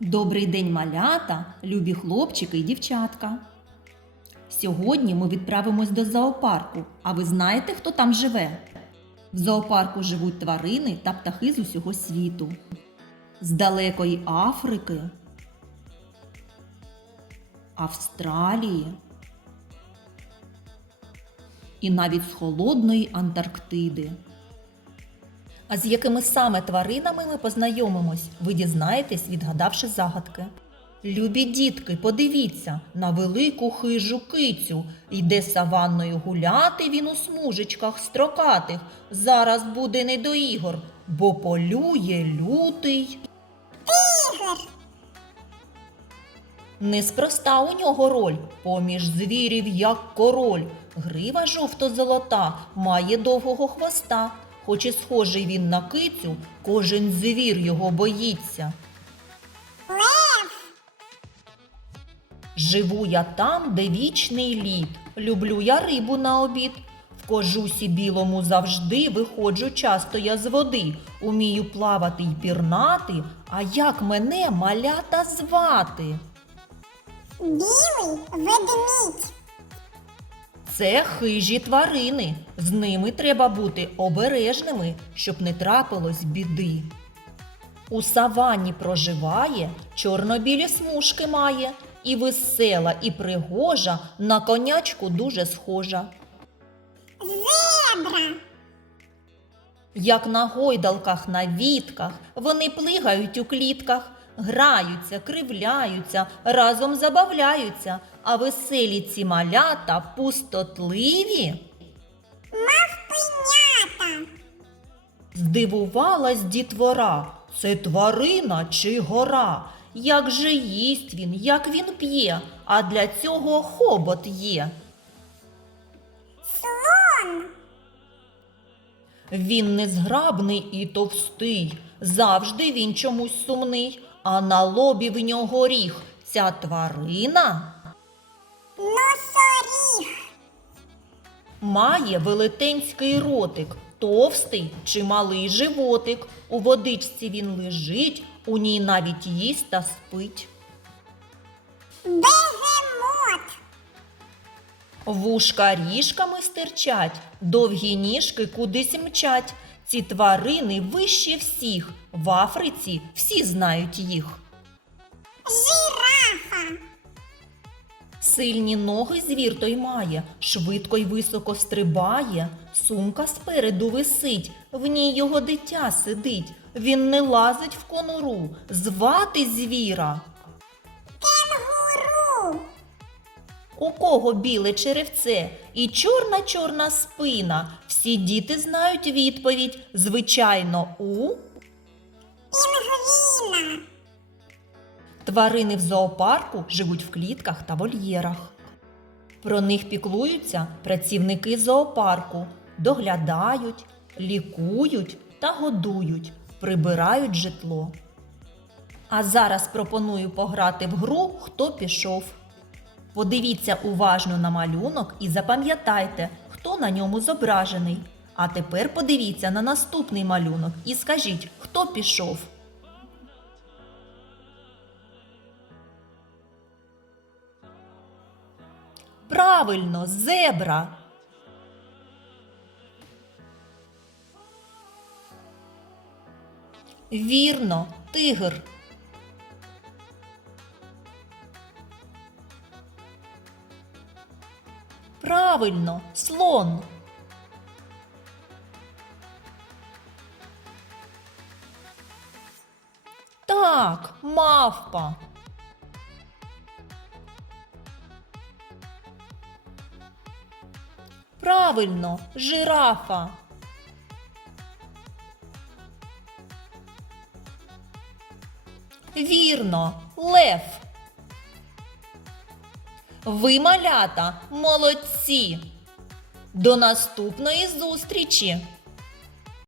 Добрий день, малята, любі хлопчики і дівчатка. Сьогодні ми відправимось до зоопарку. А ви знаєте, хто там живе? В зоопарку живуть тварини та птахи з усього світу. З далекої Африки, Австралії і навіть з холодної Антарктиди. А з якими саме тваринами ми познайомимось, ви дізнаєтесь, відгадавши загадки. Любі дітки, подивіться, на велику хижу кицю. Йде саванною гуляти він у смужечках строкатих. Зараз буде не до ігор, бо полює лютий. Тигр, Неспроста у нього роль, поміж звірів, як король. Грива жовто-золота, має довгого хвоста. Хоч і схожий він на кицю, кожен звір його боїться. Живу я там, де вічний лід. Люблю я рибу на обід. В кожусі білому завжди виходжу часто я з води. Умію плавати й пірнати, а як мене малята звати? білий ведмідь, Це хижі тварини. З ними треба бути обережними, щоб не трапилось біди. У саванні проживає, чорно-білі смужки має, і весела, і пригожа, на конячку дуже схожа. зебра, Як на гойдалках на вітках, вони плигають у клітках, граються, кривляються, разом забавляються, а веселі ці малята пустотливі. мавпинята, Здивувалась дітвора, це тварина чи гора. Як же їсть він, як він п'є, а для цього хобот є. слон, Він незграбний і товстий, завжди він чомусь сумний, а на лобі в нього ріг. Ця тварина носоріг, має велетенський ротик, товстий чи малий животик. У водичці він лежить, у ній навіть їсть та спить. бегемот, Вушка ріжками стирчать, довгі ніжки кудись мчать. Ці тварини вищі всіх. В Африці всі знають їх. жирафа, Сильні ноги звір той має, швидко й високо стрибає. Сумка спереду висить, в ній його дитя сидить. Він не лазить в конуру, звати звіра. У кого біле черевце і чорна чорна спина. Всі діти знають відповідь. Звичайно, у інгвіна, тварини в зоопарку живуть в клітках та вольєрах. Про них піклуються працівники зоопарку, доглядають, лікують та годують, прибирають житло. А зараз пропоную пограти в гру Хто пішов. Подивіться уважно на малюнок і запам'ятайте, хто на ньому зображений. А тепер подивіться на наступний малюнок і скажіть, хто пішов. Правильно, зебра. Вірно, тигр. Правильно, слон. Так, мавпа. Правильно, жирафа. Вірно, лев. Ви, малята, молодці. До наступної зустрічі!